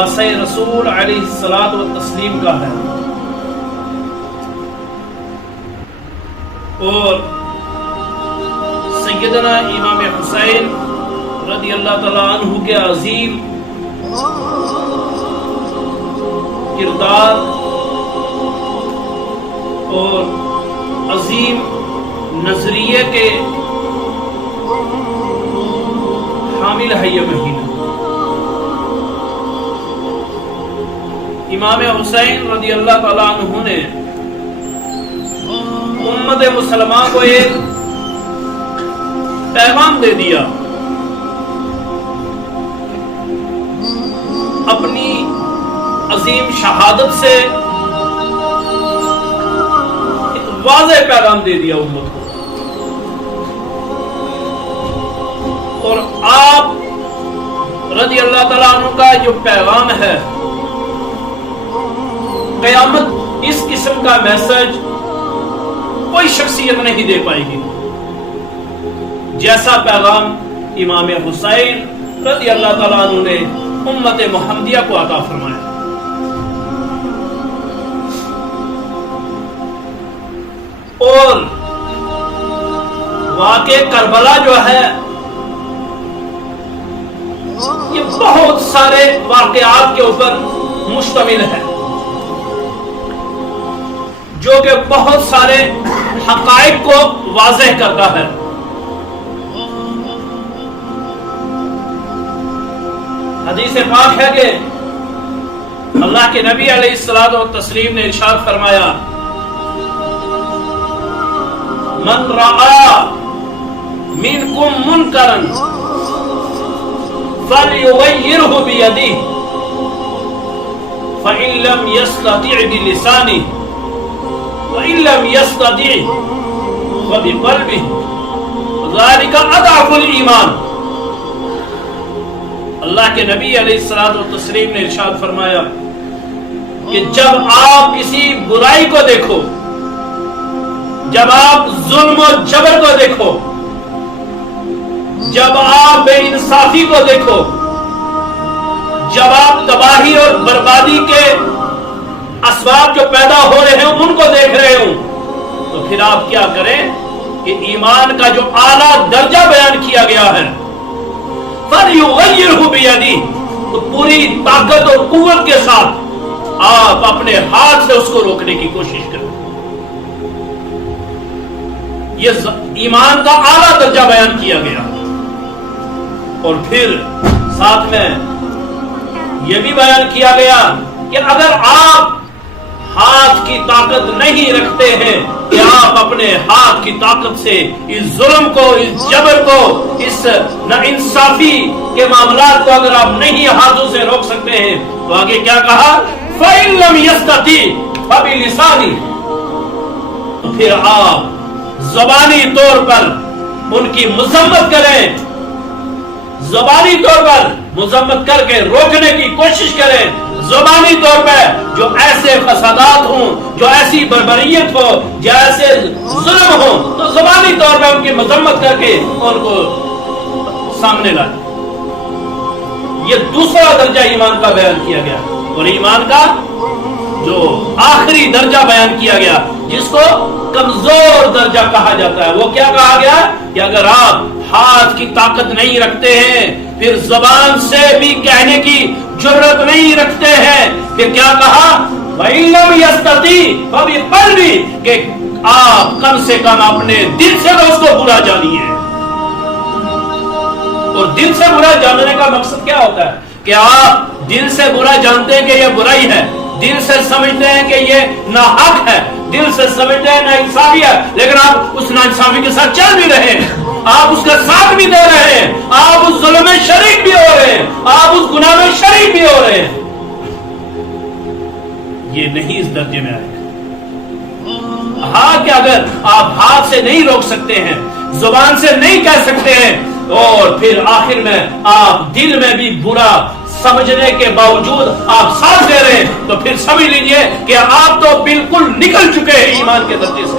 واسع رسول علیہ الصلوۃ والتسلیم کا ہے، اور سیدنا امام حسین رضی اللہ تعالیٰ عنہ کے عظیم کردار اور عظیم نظریے کے حامل ہے یہ مہینہ۔ امام حسین رضی اللہ تعالیٰ عنہ نے امت مسلمہ کو ایک پیغام دے دیا، اپنی عظیم شہادت سے ایک واضح پیغام دے دیا امت کو، اور آپ رضی اللہ تعالیٰ عنہ کا جو پیغام ہے، قیامت اس قسم کا میسج کوئی شخصیت نہیں دے پائے گی جیسا پیغام امام حسین رضی اللہ تعالیٰ عنہ نے امت محمدیہ کو عطا فرمایا۔ اور واقع کربلا جو ہے یہ بہت سارے واقعات کے اوپر مشتمل ہے، جو کہ بہت سارے حقائق کو واضح کرتا ہے۔ حدیث پاک ہے کہ اللہ کے نبی علیہ الصلوۃ والتسلیم نے ارشاد فرمایا، من رعا منکم منکرا فلیغیرہ بیدہ فإن لم يستطع بلسانہ وَإِن لَّمْ يَسْتَطِعْ فَبِقَلْبِهِ وَذَلِكَ أَضْعَفُ الْإِيمَانِ۔ اللہ کے نبی علیہ الصلوۃ والتسلیم نے ارشاد فرمایا کہ جب آپ کسی برائی کو دیکھو، جب آپ ظلم و جبر کو دیکھو، جب آپ بے انصافی کو دیکھو، جب آپ تباہی اور بربادی کے اسباب جو پیدا ہو رہے ہیں ان کو دیکھ رہے ہوں، تو پھر آپ کیا کریں کہ ایمان کا جو اعلیٰ درجہ بیان کیا گیا ہے، فَلْيُغَيِّرْهُ بِيَدِهِ، تو پوری طاقت اور قوت کے ساتھ آپ اپنے ہاتھ سے اس کو روکنے کی کوشش کریں۔ یہ ایمان کا اعلیٰ درجہ بیان کیا گیا، اور پھر ساتھ میں یہ بھی بیان کیا گیا کہ اگر آپ ہاتھ کی طاقت نہیں رکھتے ہیں کہ آپ اپنے ہاتھ کی طاقت سے اس ظلم کو، اس جبر کو، اس ناانصافی کے معاملات کو اگر آپ نہیں ہاتھوں سے روک سکتے ہیں، تو آگے کیا کہا، فَإِن لَّمْ يَسْتَطِعْ فَبِلِسَانِهِ، تو پھر آپ زبانی طور پر ان کی مذمت کریں، زبانی طور پر مذمت کر کے روکنے کی کوشش کریں، زبانی طور پر جو ایسے فسادات ہوں، جو ایسی بربریت ہو، جو ایسے ظلم ہو، تو زبانی طور پر ان کی مذمت کر کے ان کو سامنے لائیں۔ یہ دوسرا درجہ ایمان کا بیان کیا گیا، اور ایمان کا جو آخری درجہ بیان کیا گیا جس کو کمزور درجہ کہا جاتا ہے، وہ کیا کہا گیا کہ اگر آپ ہاتھ کی طاقت نہیں رکھتے ہیں، پھر زبان سے بھی کہنے کی جرت نہیں رکھتے ہیں، پھر کیا کہا، وَإِن لَّمْ يَسْتَطِعْ فَبِقَلْبِهِ، کہ آپ کم سے کم اپنے دل سے تو اس کو برا جانیے۔ اور دل سے برا جاننے کا مقصد کیا ہوتا ہے کہ آپ دل سے برا جانتے ہیں کہ یہ برائی ہے، دل سے سمجھتے ہیں کہ یہ ناحق ہے، دل سے سمجھتے ہیں ناانصافی ہے، لیکن آپ اس ناانصافی کے ساتھ چل بھی رہے ہیں، آپ اس کا ساتھ بھی دے رہے ہیں، آپ اس ظلم میں شریک بھی ہو رہے ہیں، آپ اس گناہ میں شریک بھی ہو رہے ہیں۔ یہ نہیں اس درجے میں آئے گا۔ ہاں کہ اگر آپ ہاتھ سے نہیں روک سکتے ہیں، زبان سے نہیں کہہ سکتے ہیں، اور پھر آخر میں آپ دل میں بھی برا سمجھنے کے باوجود آپ ساتھ دے رہے ہیں، تو پھر سمجھ لیجئے کہ آپ تو بالکل نکل چکے ہیں ایمان کے درجے سے۔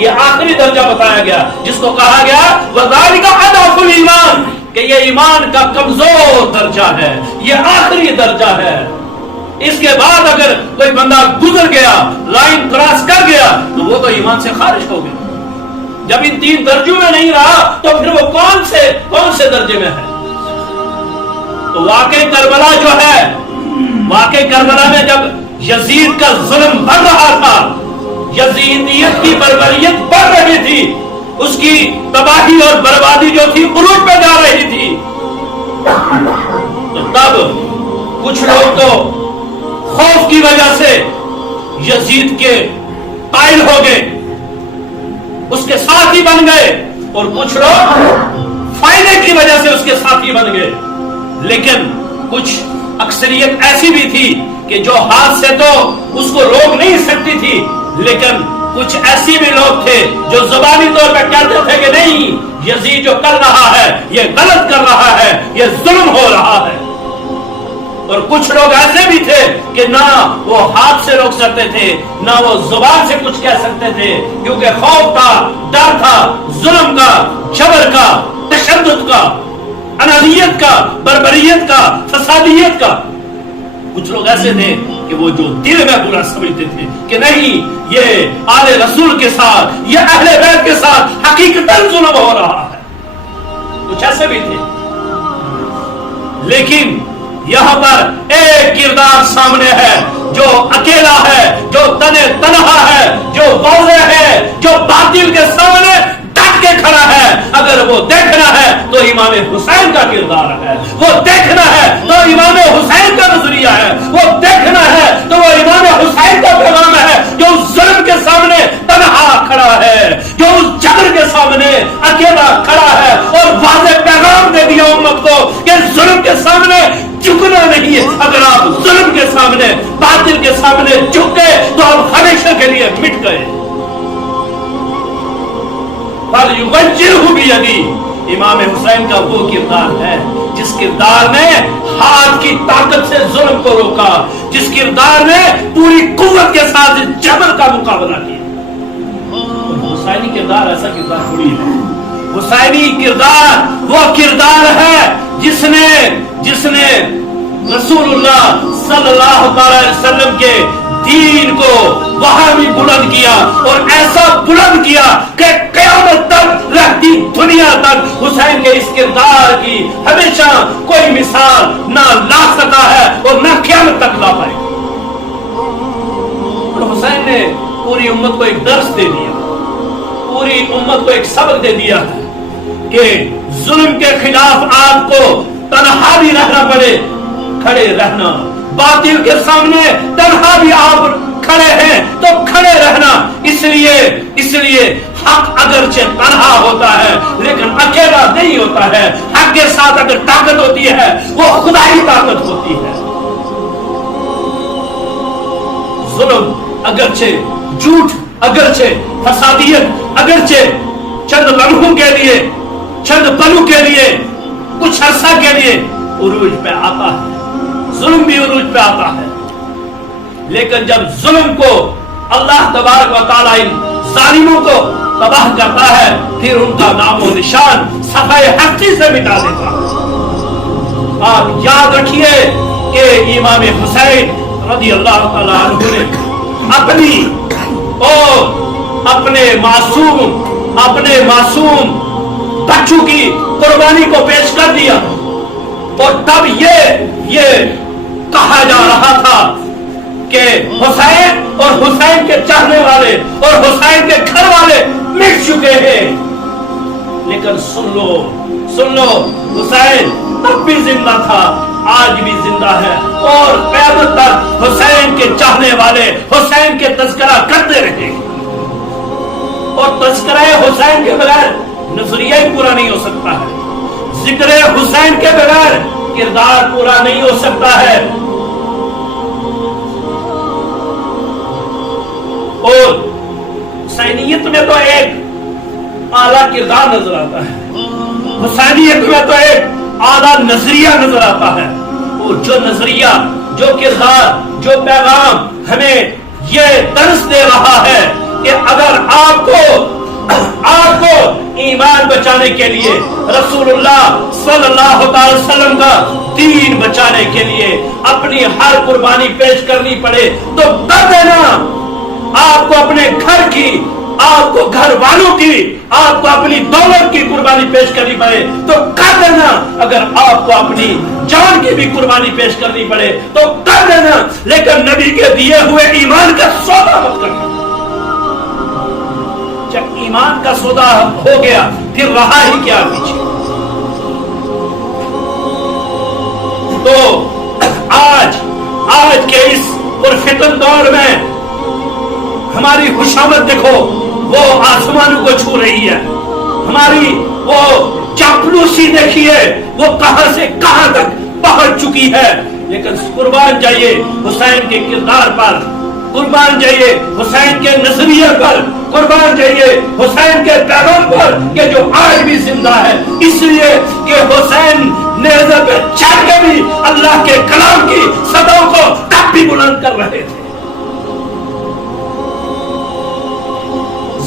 یہ آخری درجہ بتایا گیا جس کو کہا گیا وَذَلِكَ أَضْعَفُ الْإِيمَانِ، کہ یہ ایمان کا کمزور درجہ ہے، یہ آخری درجہ ہے، اس کے بعد اگر کوئی بندہ گزر گیا، لائن کراس کر گیا، تو وہ تو ایمان سے خارج ہو گیا۔ جب ان 3 درجوں میں نہیں رہا تو پھر وہ کون سے درجے میں ہے؟ تو واقعی کربلا جو ہے، واقعی کربلا میں جب یزید کا ظلم بڑھ رہا تھا، یزیدیت کی بربریت بڑھ رہی تھی، اس کی تباہی اور بربادی جو تھی عروج پہ جا رہی تھی، تو تب کچھ لوگ تو خوف کی وجہ سے یزید کے قائل ہو گئے، اس کے ساتھی بن گئے، اور کچھ لوگ فائدے کی وجہ سے اس کے ساتھی بن گئے۔ لیکن کچھ اکثریت ایسی بھی تھی کہ جو ہاتھ سے تو اس کو روک نہیں سکتی تھی، لیکن کچھ ایسی بھی لوگ تھے جو زبانی طور پہ کہتے تھے کہ نہیں، یزید جو کر رہا ہے یہ غلط کر رہا ہے، یہ ظلم ہو رہا ہے۔ اور کچھ لوگ ایسے بھی تھے کہ نہ وہ ہاتھ سے روک سکتے تھے، نہ وہ زبان سے کچھ کہہ سکتے تھے، کیونکہ خوف تھا، ڈر تھا، ظلم کا، جبر کا، تشدد کا، انانیت کا، بربریت کا، فسادیت کا۔ کچھ لوگ ایسے تھے کہ وہ جو دل میں برا سمجھتے تھے کہ نہیں، یہ آل رسول کے ساتھ، یہ اہل بیت کے ساتھ حقیقتاً ظلم ہو رہا ہے۔ کچھ ایسے بھی تھے، لیکن یہاں پر ایک کردار سامنے ہے جو اکیلا ہے، جو تنہا ہے، جو واضح ہے، جو باطل کے سامنے ڈٹ کے کھڑا ہے۔ اگر وہ دیکھنا ہے تو امام حسین کا کردار ہے، وہ دیکھنا ہے تو امام حسین کا نظریہ ہے، وہ دیکھنا ہے تو وہ امام حسین کا پیغام ہے، جو اس ظلم کے سامنے تنہا کھڑا ہے، جو اس جبر کے سامنے اکیلا کھڑا ہے، اور واضح پیغام دے دیا امت کو کہ ظلم کے سامنے جھکنا نہیں ہے۔ اگر آپ ظلم کے سامنے، باطل کے سامنے جھک گئے تو آپ ہمیشہ کے لیے مٹ گئے۔ فَلْيُغَيِّرْهُ بِيَدِهِ، امام حسین کا وہ کردار ہے جس کردار نے ہاتھ کی طاقت سے ظلم کو روکا، جس کردار نے پوری قوت کے ساتھ جبر کا مقابلہ کیا۔ حسینی کردار ایسا کردار تھوڑی ہے۔ حسینی کردار وہ کردار ہے جس نے رسول اللہ صلی اللہ علیہ وسلم کے دین کو وہاں بھی بلند کیا، اور ایسا بلند کیا کہ قیامت تک رہتی دنیا تک حسین کے اس کردار کی ہمیشہ کوئی مثال نہ لا سکا ہے اور نہ قیامت تک لا پائے۔ اور حسین نے پوری امت کو ایک درس دے دیا، پوری امت کو ایک سبق دے دیا کہ ظلم کے خلاف آپ کو تنہا بھی رہنا پڑے، کھڑے رہنا، باطل کے سامنے تنہا بھی آپ کھڑے ہیں تو کھڑے رہنا۔ اس لیے حق اگرچہ تنہا ہوتا ہے لیکن اکیلا نہیں ہوتا ہے۔ حق کے ساتھ اگر طاقت ہوتی ہے وہ خدائی طاقت ہوتی ہے۔ ظلم اگرچہ، جھوٹ اگرچہ، فسادیت اگرچہ چند لمحوں کے لیے، چند پلوں کے لیے، کچھ عرصہ کے لیے عروج پہ آتا ہے، ظلم بھی عروج پہ آتا ہے، لیکن جب ظلم کو اللہ تبارک و تعالیٰ ان ظالموں کو تباہ کرتا ہے پھر ان کا نام و نشان صفحہ ہستی سے مٹا دیتا ہے۔ آپ یاد رکھیے کہ امام حسین رضی اللہ تعالیٰ عنہ نے اپنی اور اپنے معصوم بچوں کی قربانی کو پیش کر دیا، اور تب یہ کہا جا رہا تھا کہ حسین اور حسین کے چاہنے والے اور حسین کے گھر والے مٹ چکے ہیں، لیکن سن لو حسین تب بھی زندہ تھا، آج بھی زندہ ہے، اور قیامت تک حسین کے چاہنے والے حسین کے تذکرہ کرتے رہے، اور تذکرہ حسین کے بغیر نظریہ ہی پورا نہیں ہو سکتا ہے، ذکر حسین کے بغیر کردار پورا نہیں ہو سکتا ہے۔ اور حسینیت میں تو ایک اعلیٰ کردار نظر آتا ہے، حسینیت میں تو ایک اعلیٰ نظریہ نظر آتا ہے، اور جو نظریہ، جو کردار، جو پیغام ہمیں یہ درس دے رہا ہے کہ اگر آپ کو آپ کو ایمان بچانے کے لیے رسول اللہ صلی اللہ علیہ وسلم کا دین بچانے کے لیے اپنی ہر قربانی پیش کرنی پڑے تو کر دینا. آپ کو اپنے گھر کی، آپ کو گھر والوں کی، آپ کو اپنی دولت کی قربانی پیش کرنی پڑے تو کر دینا. اگر آپ کو اپنی جان کی بھی قربانی پیش کرنی پڑے تو کر دینا، لیکن نبی کے دیے ہوئے ایمان کا سودا مت کرنا. جب ایمان کا سودا ہو گیا پھر رہا ہی کیا پیچھے. تو آج کے اس پرفتن دور میں ہماری خوشامد دیکھو وہ آسمانوں کو چھو رہی ہے. ہماری وہ چاپلوسی دیکھیے وہ کہاں سے کہاں تک پہنچ چکی ہے. لیکن قربان جائیے حسین کے کردار پر، قربان جائیے حسین کے نظریے پر، قربان جائیے حسین کے پیغام پر کہ جو آج بھی زندہ ہے، اس لیے کہ حسین نیزے پہ چڑھ کے بھی اللہ کے کلام کی صداؤں کو تب بھی بلند کر رہے تھے.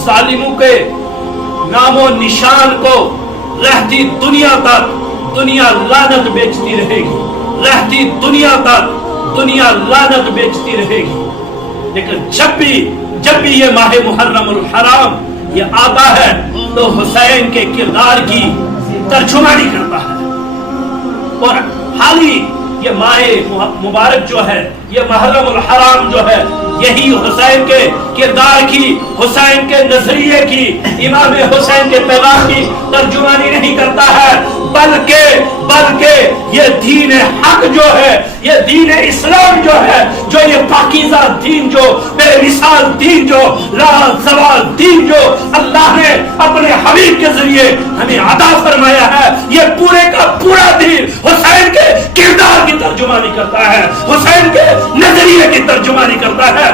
ظالموں کے نام و نشان کو رہتی دنیا تک دنیا لعنت بیچتی رہے گی، رہتی دنیا تک دنیا لعنت بیچتی رہے گی. لیکن جب بھی یہ ماہ محرم الحرام یہ آتا ہے تو حسین کے کردار کی ترجمانی کرتا ہے. اور حال ہی یہ ماہ مبارک جو ہے، یہ محرم الحرام جو ہے، یہی حسین کے کردار کی، حسین کے نظریے کی، امام حسین کے پیغام کی ترجمانی نہیں کرتا ہے، بلکہ یہ دین حق جو ہے، یہ دین اسلام جو ہے، جو یہ پاکیزہ دین، جو بے مثال دین، جو لا زوال دین جو اللہ نے اپنے حبیب کے ذریعے ہمیں عطا فرمایا ہے، یہ پورے کا پورا دین حسین کے کردار کی ترجمانی کرتا ہے، حسین کے نظریے کی ترجمانی کرتا ہے.